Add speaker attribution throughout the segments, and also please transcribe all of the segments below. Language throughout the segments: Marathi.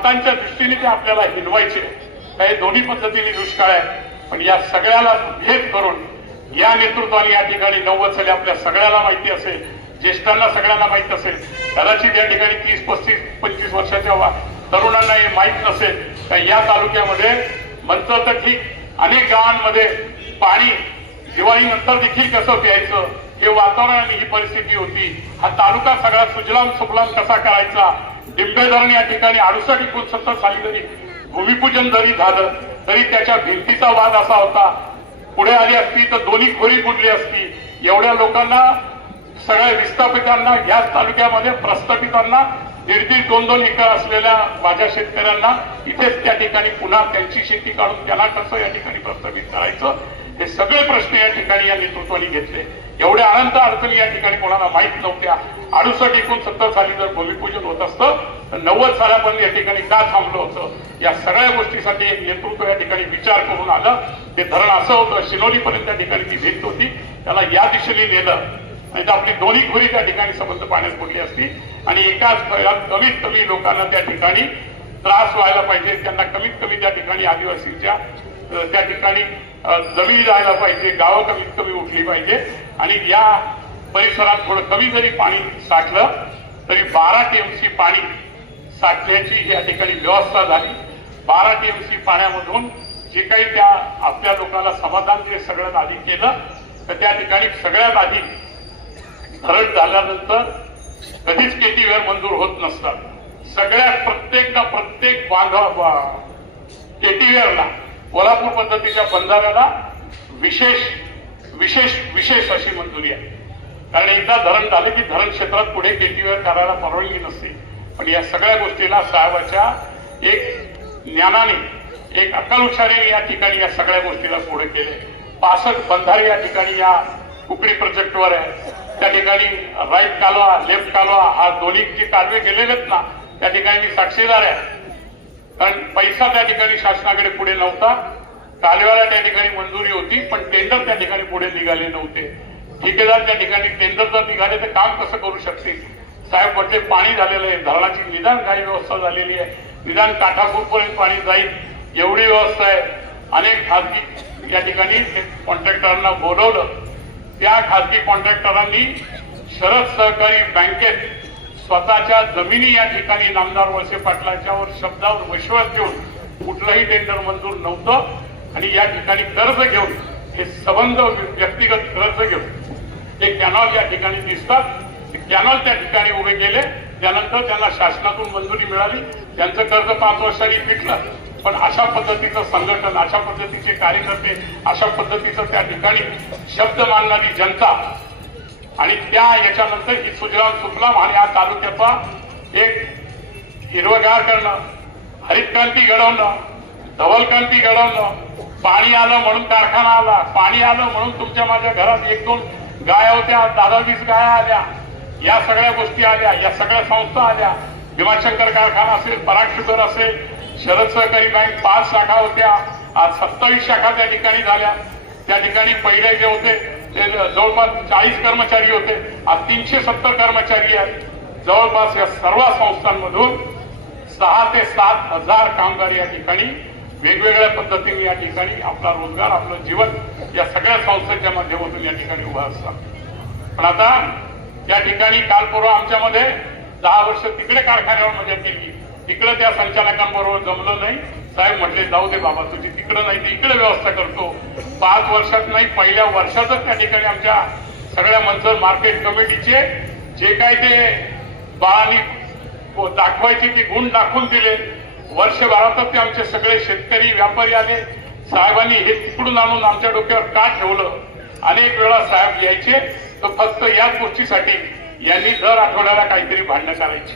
Speaker 1: मतांच्या दृष्टीने ते आपल्याला हिनवायचे काही दोन्ही पद्धतीने दुष्काळ आहे. पण या सगळ्याला भेद करून या नेतृत्वाने या ठिकाणी नव्वद साली आपल्या सगळ्याला माहिती असेल ज्येष्ठांना सगळ्यांना माहीत असेल कदाचित या ठिकाणी तीस पस्तीस पंचवीस वर्षाच्या तरुणांना हे माहीत नसेल तर या तालुक्यामध्ये म्हणतं तर ठीक अनेक गावांमध्ये पाणी दिवाळीनंतर देखील कसं प्यायचं हे वातावरण आणि ही परिस्थिती होती. हा तालुका सगळा सुजलाम सुफलाम कसा करायचा डिंबे धरण या ठिकाणी अडुसाठी एकोणसत्तर साली सांगितलं भूमिपूजन जरी झालं तरी त्याच्या भिंतीचा वाद असा होता. पुढे आली असती तर दोन्ही खोरी बुडली असती. एवढ्या लोकांना सगळ्या विस्थापितांना याच तालुक्यामध्ये प्रस्थापितांना दीड दीड दोन दोन एकर असलेल्या माझ्या शेतकऱ्यांना इथेच त्या ठिकाणी पुन्हा त्यांची शेती काढून त्यांना कसं या ठिकाणी प्रस्थापित करायचं हे सगळे प्रश्न या ठिकाणी या नेतृत्वाने घेतले. एवढ्या अनंत अडचणी या ठिकाणी कोणाला माहीत नव्हत्या. अडुसष्ट एकोणसत्तर साली जर भूमिपूजन होत असतं तर नव्वद सालापर्यंत या ठिकाणी का थांबलं होतं? या सगळ्या गोष्टीसाठी एक नेतृत्व या ठिकाणी विचार करून आलं. ते धरण असं होतं शिनोलीपर्यंत त्या ठिकाणी ती भेट होती. त्याला या दिशेने नेलं. नाही तर आपली दोन्ही खोली त्या ठिकाणी संबंध पाण्यात पडली असती. आणि एकाच कमीत कमी लोकांना त्या ठिकाणी त्रास व्हायला पाहिजे. त्यांना कमीत कमी त्या ठिकाणी आदिवासीच्या त्या ठिकाणी जमिनी जायला पाहिजे गावं कमीत कमी उठली पाहिजे. आणि या परिसरात थोडं कमी जरी पाणी साठलं तरी बारा टीएमसी पाणी साठण्याची या ठिकाणी व्यवस्था झाली. बारा टीएमसी पाण्यामधून जे काही त्या आपल्या लोकांना समाधान जे सगळ्यात आधी केलं तर त्या ठिकाणी सगळ्यात आधी धरण झाल्यानंतर कधीच केटीवेअर मंजूर होत नसतात. सगळ्या प्रत्येक ना प्रत्येक बांधा केटीवेअरला कोल्हापूर पद्धतीच्या बंधाऱ्याला विशेष विशेष विशेष अशी मंजुरी आहे. कारण एकदा धरण झालं की धरण क्षेत्रात पुढे केटीवर करायला परवानगी नसते. पण या सगळ्या गोष्टीला साहेबाच्या एक ज्ञानाने एक अक्कलुच्छाने या ठिकाणी या सगळ्या गोष्टीला पुढे केले. पासष्ट बंधारे या ठिकाणी या कुकडी प्रोजेक्टवर आहे. त्या ठिकाणी राईट कालवा लेफ्ट कालवा हा दोन्ही जे कालवे केलेले आहेत ना त्या ठिकाणी साक्षीदार आहे. कारण पैसा त्या ठिकाणी शासनाकडे पुढे नव्हता. कालव्याला त्या ठिकाणी मंजुरी होती पण टेंडर त्या ठिकाणी पुढे निघाले नव्हते. ठेकेदार त्या ठिकाणी टेंडर जर निघाले तर काम कसं करू शकतील? साहेब म्हटले पाणी झालेलं आहे. धरणाची निदान काही व्यवस्था झालेली आहे. निदान काठापूरपर्यंत पाणी जाईल. एवढी व्यवस्था आहे. अनेक खाजगी या ठिकाणी कॉन्ट्रॅक्टरांना बोलवलं. त्या खाजगी कॉन्ट्रॅक्टरांनी शरद सहकारी बँकेत स्वतःच्या जमिनी या ठिकाणी नामदार वळसे पाटलाच्यावर शब्दावर विश्वास देऊन कुठलंही टेंडर मंजूर नव्हतं. आणि या ठिकाणी कर्ज घेऊन हे संबंध व्यक्तिगत कर्ज घेऊन ते कॅनॉल या ठिकाणी दिसतात. कॅनॉल त्या ठिकाणी उभे केले. त्यानंतर त्यांना शासनातून मंजुरी मिळाली. त्यांचं कर्ज पाच वर्षांनी फिटलं. पण अशा पद्धतीचं संघटन अशा पद्धतीचे कार्यकर्ते अशा पद्धतीचं त्या ठिकाणी शब्द मानणारी जनता आणि त्या याच्यानंतर ही सुजलाम सुफलाम आणि या तालुक्याचा एक हिरवगार करणं हरितक्रांती घडवणं धवलक्रांती घडवणं पाणी आलं म्हणून कारखाना आला पाणी आलं म्हणून तुमच्या माझ्या घरात एक दोन गाया होत्या दादा वीस गाया आल्या या सगळ्या गोष्टी आल्या या सगळ्या संस्था आल्या. भीमाशंकर कारखाना असेल पराग शुगर असेल शरद सहकारी बँक पाच शाखा होत्या. आज सत्तावीस शाखा त्या ठिकाणी झाल्या. त्या ठिकाणी पहिले जे होते जवळपास चाळीस कर्मचारी होते आज तीनशे सत्तर कर्मचारी आहेत. जवळपास या सर्व संस्थांमधून सहा ते सात हजार कामगार या ठिकाणी वेगवेगळ्या पद्धतीने या ठिकाणी आपला रोजगार आपलं जीवन या सगळ्या संस्थेच्या माध्यमातून या ठिकाणी उभा असतात. पण आता या ठिकाणी काल पूर्व आमच्यामध्ये दहा वर्ष तिकडे कारखान्यावर मजा केली तिकडे त्या संचालकांबरोबर जमलं नाही. साहेब म्हटले जाऊ दे बाबा तुझी तिकडं नाही ती इकडे व्यवस्था करतो. पाच वर्षात नाही पहिल्या वर्षातच त्या ठिकाणी आमच्या सगळ्या मंचर मार्केट कमिटीचे जे काय ते बाळांनी दाखवायचे ते गुण दाखवून दिले. वर्षभरातच ते आमचे सगळे शेतकरी व्यापारी आले. साहेबांनी हे तिकडून आणून आमच्या डोक्यावर का ठेवलं? अनेक वेळा साहेब यायचे. तर फक्त याच गोष्टीसाठी यांनी दर आठवड्याला काहीतरी भांडणं करायची.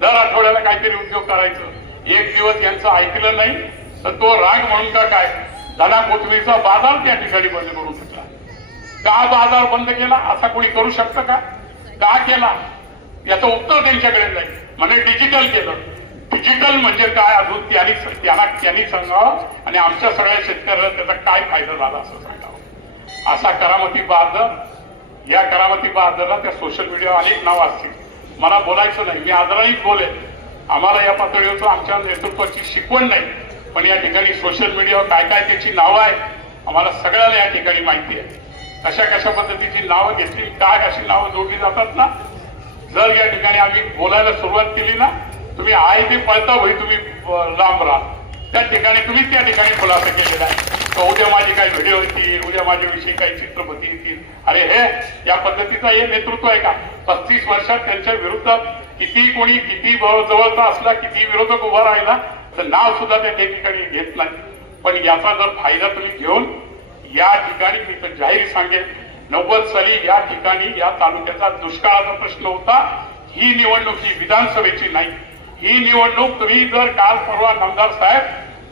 Speaker 1: दर आठवड्याला काहीतरी उद्योग करायचं. एक दिवस यांचं ऐकलं नाही तर तो राग म्हणून का काय? धना कोथमीचा बाजार त्या ठिकाणी बंद करून टाकला का बाजार बंद केला? असा कोणी करू शकतं का? का केला? याचं उत्तर त्यांच्याकडे नाही. म्हणजे डिजिटल केलं. डिजिटल म्हणजे काय? अजून त्यांनी त्यांना त्यांनी सांगावं आणि आमच्या सगळ्या शेतकऱ्यांना त्याचा काय फायदा झाला असं सांगावं. असा करामती बहादर या करामती बहादरला त्या सोशल मीडियावर अनेक नाव असतील. मला बोलायचं नाही. मी आदरानेच बोलेन. आम्हाला या पातळीवरचं आमच्या नेतृत्वाची शिकवण नाही. पण या ठिकाणी सोशल मीडियावर काय काय त्याची नावं आहेत आम्हाला सगळ्याला या ठिकाणी माहिती आहे. कशा कशा पद्धतीची नावं घेतली काय अशी नावं जोडली जातात ना? जर या ठिकाणी आम्ही बोलायला सुरुवात केली ना तुम्ही आई ते पळता होई तुम्ही लांब राहा. त्या ठिकाणी तुम्ही त्या ठिकाणी खुलासा केलेला आहे. तर उद्या माझे काही व्हिडिओ येतील उद्या माझ्याविषयी काही चित्रपती येतील. अरे हे या पद्धतीचा हे नेतृत्व आहे का? पस्तीस वर्षात त्यांच्या विरुद्ध किती कोणी किती जवळचा असला किती विरोधक उभा राहिला तर नाव सुद्धा त्या ठिकाणी घेत नाही. पण याचा जर फायदा तुम्ही घेऊन या ठिकाणी मी तर जाहीर सांगेन नव्वद साली या ठिकाणी या तालुक्याचा दुष्काळाचा प्रश्न होता ही निवडणूक ही विधानसभेची नाही. ही निवडणूक तुम्ही जर काल परवा नामदार साहेब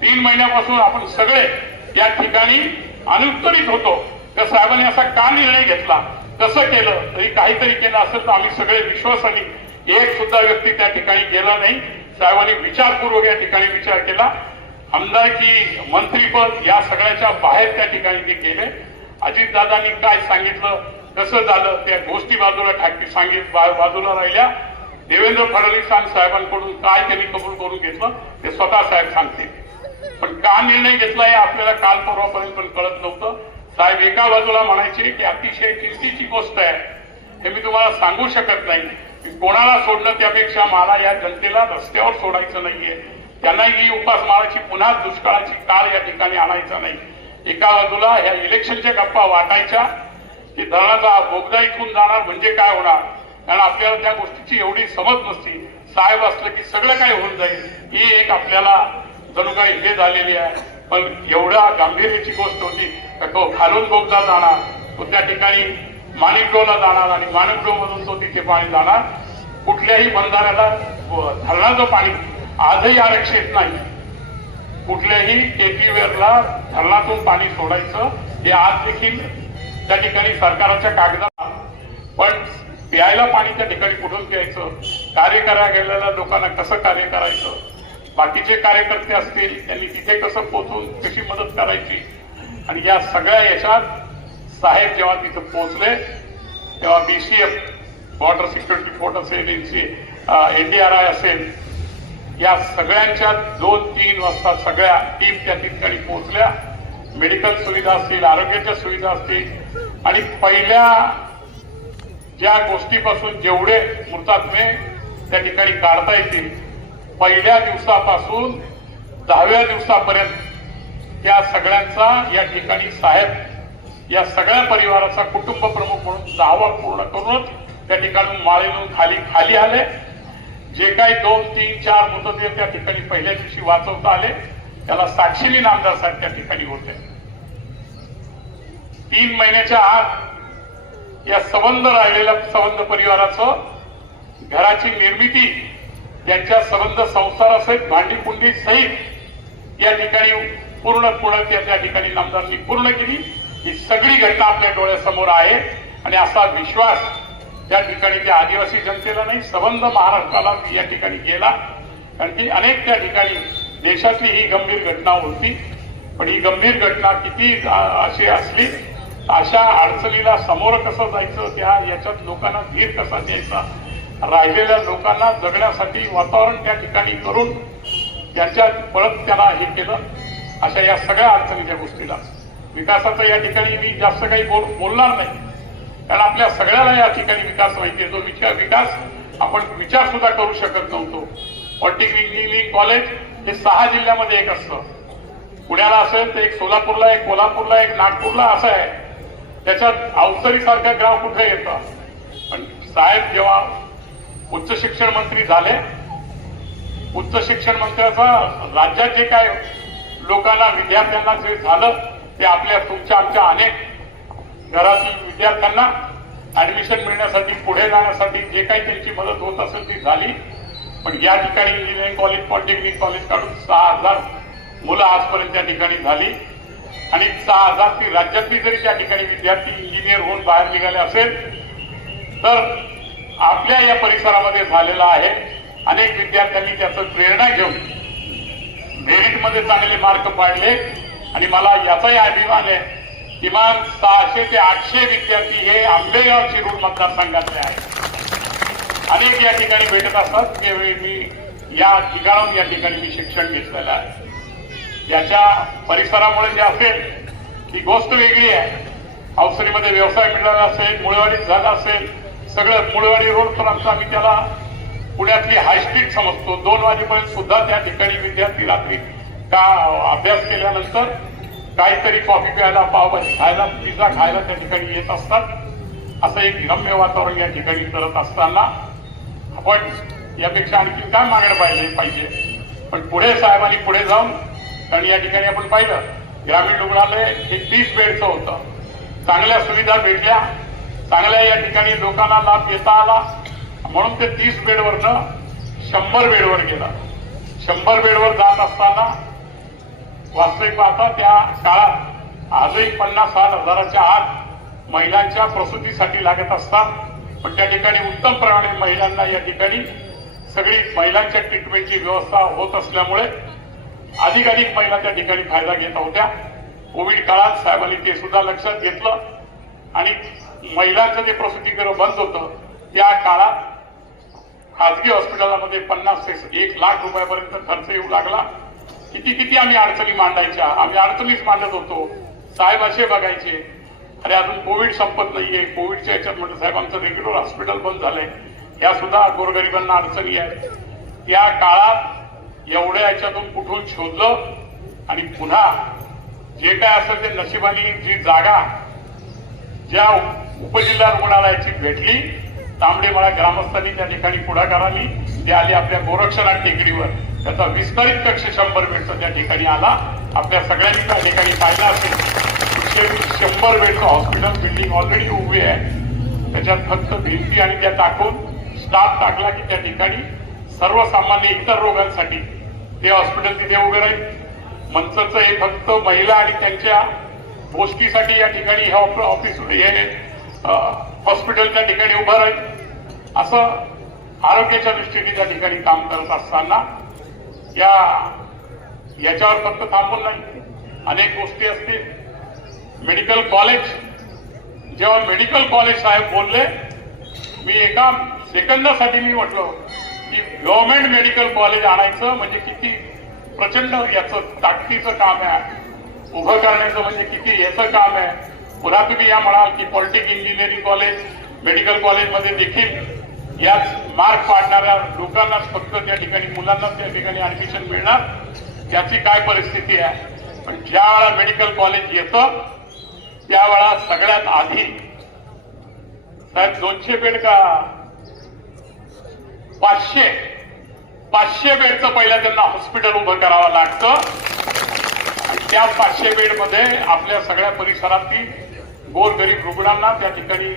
Speaker 1: तीन महिन्यापासून आपण सगळे या ठिकाणी अनुत्तरित होतो. तर साहेबांनी असा का निर्णय घेतला? कसं केलं? तरी काहीतरी केलं असेल तर आम्ही सगळे विश्वासाने एक सुद्धा व्यक्ती त्या ठिकाणी गेला नाही. साहेबांनी विचारपूर्वक या ठिकाणी विचार केला. आमदारकी मंत्रीपद या सगळ्याच्या बाहेर त्या ठिकाणी ते केले अजितदादांनी काय सांगितलं? कसं झालं? त्या गोष्टी बाजूला ठाकरे सांगित बाजूला राहिल्या. देवेंद्र फडणवीस साहेबांकडून काय त्यांनी कबूल करून घेतलं? ते स्वतः साहेब सांगतील. पण का निर्णय घेतला हे आपल्याला काल परवापर्यंत पण कळत नव्हतं. साहेब एका बाजूला म्हणायचे की अतिशय चिंतेची गोष्ट आहे. हे मी तुम्हाला सांगू शकत नाही. कोणाला सोडलं त्यापेक्षा मला या जनतेला रस्त्यावर सोडायचं नाहीये. त्यांना ही उपासमाराची पुन्हा दुष्काळाची काळ या ठिकाणी आणायचा नाही. एका बाजूला ह्या इलेक्शनच्या गप्पा वाटायच्या की धरणाचा बोगदा इथून जाणार म्हणजे काय होणार? कारण आपल्याला त्या गोष्टीची एवढी समज नसती. साहेब असलं की सगळं काय होऊन जाईल. ही एक आपल्याला जणू काही हे झालेली आहे. पण एवढ्या गांभीर्याची गोष्ट होती का तो खालून बोगदा जाणार तो त्या ठिकाणी माणिकडोला जाणार आणि माणिकडो मधून तो तिथे पाणी जाणार. कुठल्याही बंधाऱ्याला धरणाचं पाणी आजही आरक्षित नाही. कुठल्याही टेकीवेरला धरणातून पाणी सोडायचं हे आज देखील त्या ठिकाणी सरकारच्या कागदात पण प्यायला पाणी त्या ठिकाणी कुठून प्यायचं? कार्य करायला गेलेल्या लोकांना कसं कार्य करायचं? बाकीचे कार्यकर्ते असतील त्यांनी तिथे कसं पोहोचून कशी मदत करायची? आणि या सगळ्या याच्यात साहेब जेव्हा तिथं पोहोचले तेव्हा बीसीएफ बॉर्डर सिक्युरिटी फोर्स असेल एनडीआरआय असेल या सगळ्यांच्या दोन तीन वाजता सगळ्या टीम त्या ठिकाणी पोहोचल्या. मेडिकल सुविधा असतील आरोग्याच्या सुविधा असतील. आणि पहिल्या ज्या गोष्टीपासून जेवढे मृतात्मे त्या ठिकाणी काढता येतील पहिल्या दिवसापासून दहाव्या दिवसापर्यंत या सगळ्यांचा या ठिकाणी साहेब या सगळ्या परिवाराचा कुटुंब प्रमुख म्हणून दावा पूर्ण करूनच त्या ठिकाणी माळेनून खाली खाली आले. जे काही दोन तीन चार मृतदेह त्या ठिकाणी पहिल्या दिवशी वाचवता आले त्याला साक्षीनी नामदार साहेब त्या ठिकाणी होते. तीन महिन्याच्या आत या संबंध राहिलेल्या संबंध परिवाराचं घराची निर्मिती त्यांच्या संबंध संसारासहित भांडीकुंडी सहित या ठिकाणी पूर्ण पूर्ण त्या ठिकाणी नामदारांनी पूर्ण केली. ही सगळी घटना आपल्या डोळ्यासमोर आहे. आणि असा विश्वास त्या ठिकाणी त्या आदिवासी जनतेला नाही संबंध महाराष्ट्राला या ठिकाणी गेला. कारण की अनेक त्या ठिकाणी देशातली ही गंभीर घटना होती. पण ही गंभीर घटना किती अशी असली अशा अडचणीला समोर कसं जायचं त्या याच्यात लोकांना धीर कसा द्यायचा राहिलेल्या लोकांना जगण्यासाठी वातावरण त्या ठिकाणी करून त्यांच्या परत त्याला हे केलं. अशा या सगळ्या अडचणीच्या गोष्टीला. विकासाचं या ठिकाणी मी जास्त काही बोल बोलणार नाही. कारण आपल्या सगळ्याला या ठिकाणी विकास माहिती जो विचार विकास आपण विचार सुद्धा करू शकत नव्हतो. पॉलिटेक्निक इंजिनिअरिंग कॉलेज हे सहा जिल्ह्यामध्ये एक असतं. पुण्याला असेल तर एक सोलापूरला एक कोल्हापूरला एक नागपूरला असं आहे. त्याच्यात अवसरी ग्राम गाव कुठे येतं? पण साहेब जेव्हा उच्च शिक्षण मंत्री झाले. उच्च शिक्षण मंत्र्याचा राज्यात जे काय लोकांना विद्यार्थ्यांना जे झालं ते आपल्या तुमच्या आमच्या अनेक घरातील विद्यार्थ्यांना ऍडमिशन मिळण्यासाठी पुढे जाण्यासाठी जे काही त्यांची मदत होत असेल ती झाली. पण या ठिकाणी इंजिनिअरिंग कॉलेज पॉलिटेक्निक कॉलेज काढून सहा हजार मुलं आजपर्यंत त्या ठिकाणी झाली. आणि सहा हजार ती राज्यातली जरी त्या ठिकाणी विद्यार्थी इंजिनियर होऊन बाहेर निघाले असेल तर आपल्या या परिसरामध्ये झालेला आहे. अनेक विद्यार्थ्यांनी त्याचं प्रेरणा घेऊन मेरिटमध्ये चांगले मार्क पाडले. आणि मला याचाही अभिमान आहे. किमान सहाशे ते आठशे विद्यार्थी हे आंबेगाव शिरूर मतदारसंघातले आहेत. अनेक या ठिकाणी भेटत असतात. त्यावेळी मी या ठिकाणाहून या ठिकाणी मी शिक्षण घेतलेलं आहे. याच्या परिसरामुळे जे असेल ती गोष्ट वेगळी आहे. अवसरीमध्ये व्यवसाय मिळाला असेल मुळेवाडीत झाला असेल सगळं मुळेवाडी रोड तर आमचा आम्ही त्याला पुण्यातली हायस्पीड समजतो. दोन वाजेपर्यंत सुद्धा त्या ठिकाणी विद्यार्थी रात्री का अभ्यास केल्यानंतर काहीतरी कॉफी प्यायला पावभाजी खायला पिझ्झा खायला त्या ठिकाणी येत असतात. असं एक रम्य वातावरण या ठिकाणी करत असताना आपण यापेक्षा आणखी काय मागणं पाहिजे पाहिजे? पण पुढे साहेबांनी पुढे जाऊन आणि या ठिकाणी आपण पाहिलं ग्रामीण रुग्णालय हे तीस बेडचं होतं. चांगल्या सुविधा भेटल्या. चांगल्या या ठिकाणी लोकांना लाभ देता आला. म्हणून ते तीस बेडवरनं शंभर बेडवर गेलं. शंभर बेडवर जात असताना वास्तविक पाहता त्या काळात आजही पन्नास साठ हजाराच्या आत महिलांच्या प्रसूतीसाठी लागत असतात. पण त्या ठिकाणी उत्तम प्रमाणे महिलांना या ठिकाणी सगळी महिलांच्या ट्रीटमेंटची व्यवस्था होत असल्यामुळे अधिकाधिक महिला त्या ठिकाणी फायदा घेत होत्या. कोविड काळात साहेबांनी ते सुद्धा लक्षात घेतलं. आणि महिलांचं जे प्रसूतीगृह बंद होतं त्या काळात खाजगी हॉस्पिटलामध्ये पन्नास ते एक लाख रुपयापर्यंत खर्च येऊ लागला. किती किती आम्ही अडचणी मांडायच्या? आम्ही अडचणीच मांडत होतो. साहेब असे बघायचे अरे अजून कोविड संपत नाहीये. कोविडच्या याच्यात म्हटलं साहेब आमचं रेग्युलर हॉस्पिटल बंद झालंय. या सुद्धा गोरगरिबांना अडचणी आहेत. त्या काळात एवढ्या याच्यातून कुठून शोधलं आणि पुन्हा जे काय असेल ते नशिबाने जी जागा ज्या उपजिल्हा रुग्णालयाची भेटली तांबडेमाळा ग्रामस्थांनी त्या ठिकाणी पुढाकारांनी ते आले आपल्या गोरक्षनाथ टेकडीवर. त्याचा विस्तारित कक्ष शंभर बेडचा त्या ठिकाणी आला. आपल्या सगळ्यांनी त्या ठिकाणी पाहिला असेल. शंभर बेडचं हॉस्पिटल बिल्डिंग ऑलरेडी उभी आहे. त्याच्यात फक्त भिंती आणि त्या टाकून स्टाफ टाकला की त्या ठिकाणी सर्वसामान्य इतर रोगांसाठी ते हॉस्पिटल तिथे उभे राहील. मंचचं हे फक्त महिला आणि त्यांच्या गोष्टीसाठी या ठिकाणी हे ऑफिस हे हॉस्पिटलच्या ठिकाणी उभं राहील. असं आरोग्याच्या दृष्टीने त्या ठिकाणी काम करत असताना या याच्यावर फक्त थांबून नाही. अनेक गोष्टी असतील. मेडिकल कॉलेज जेव्हा मेडिकल कॉलेज साहेब बोलले मी एका सेकंदासाठी मी म्हटलं की गव्हर्नमेंट मेडिकल कॉलेज आणायचं म्हणजे किती प्रचंड याचं ताकदीचं काम आहे. उभं करण्याचं म्हणजे किती याचं काम आहे. पुन्हा तुम्ही या म्हणाल की पॉलिटिक इंजिनिअरिंग कॉलेज मेडिकल कॉलेजमध्ये देखील याच मार्क पाडणाऱ्या लोकांनाच फक्त त्या ठिकाणी मुलांनाच त्या ठिकाणी ऍडमिशन मिळणार. त्याची काय परिस्थिती आहे? पण ज्या वेळा मेडिकल कॉलेज येतं त्यावेळा सगळ्यात आधी साहेब दोनशे बेड का पाचशे पाचशे बेडचं पहिल्या त्यांना हॉस्पिटल उभं करावं लागतं. त्या पाचशे बेडमध्ये आपल्या सगळ्या परिसरातील गोरगरीब रुग्णांना त्या ठिकाणी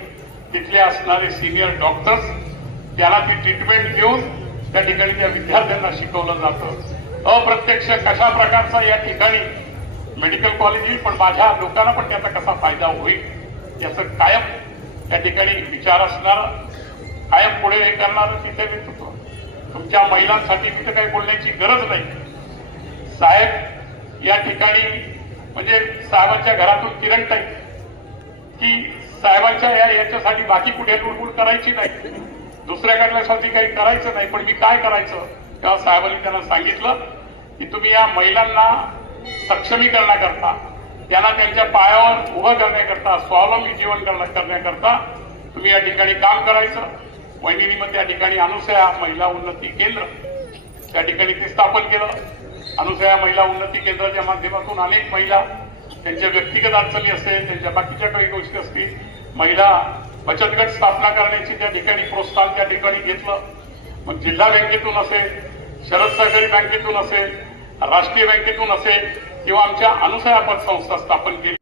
Speaker 1: तिथले असणारे सिनियर डॉक्टर्स त्याला ती ट्रीटमेंट देऊन त्या ठिकाणी त्या विद्यार्थ्यांना शिकवलं जातं. अप्रत्यक्ष कशा प्रकारचा या ठिकाणी मेडिकल कॉलेज येईल पण माझ्या लोकांना पण त्याचा कसा फायदा होईल याचं कायम त्या ठिकाणी विचार असणार. कायम पुढे हे करणार तिथे मी होतो तुमच्या महिलांसाठी तिथे काही बोलण्याची गरज नाही. साहेब या ठिकाणी म्हणजे साहेबांच्या घरातून किरण टाईप की साहेबांच्या या याच्यासाठी बाकी कुठे लुडबुड करायची नाही. दुसऱ्याकडल्यासाठी काही करायचं नाही पण मी काय करायचं? तेव्हा साहेबांनी त्यांना सांगितलं की तुम्ही या महिलांना सक्षमीकरणाकरता त्यांना त्यांच्या पायावर उभं करण्याकरता स्वावलंबी जीवन करण्या- करण्याकरता तुम्ही या ठिकाणी काम करायचं. वैनिनीमध्ये त्या ठिकाणी अनुसया महिला उन्नती केंद्र त्या ठिकाणी ते स्थापन केलं. अनुसया महिला उन्नती केंद्राच्या माध्यमातून अनेक महिला त्यांच्या व्यक्तिगत अडचणी असेल त्यांच्या बाकीच्या काही गोष्टी असतील महिला बचत गट स्थापना करण्याची त्या ठिकाणी प्रोत्साहन त्या ठिकाणी घेतलं. मग जिल्हा बँकेतून असेल शरद सहकारी बँकेतून असेल राष्ट्रीय बँकेतून असेल किंवा आमच्या अनुसया पतसंस्था स्थापन केली.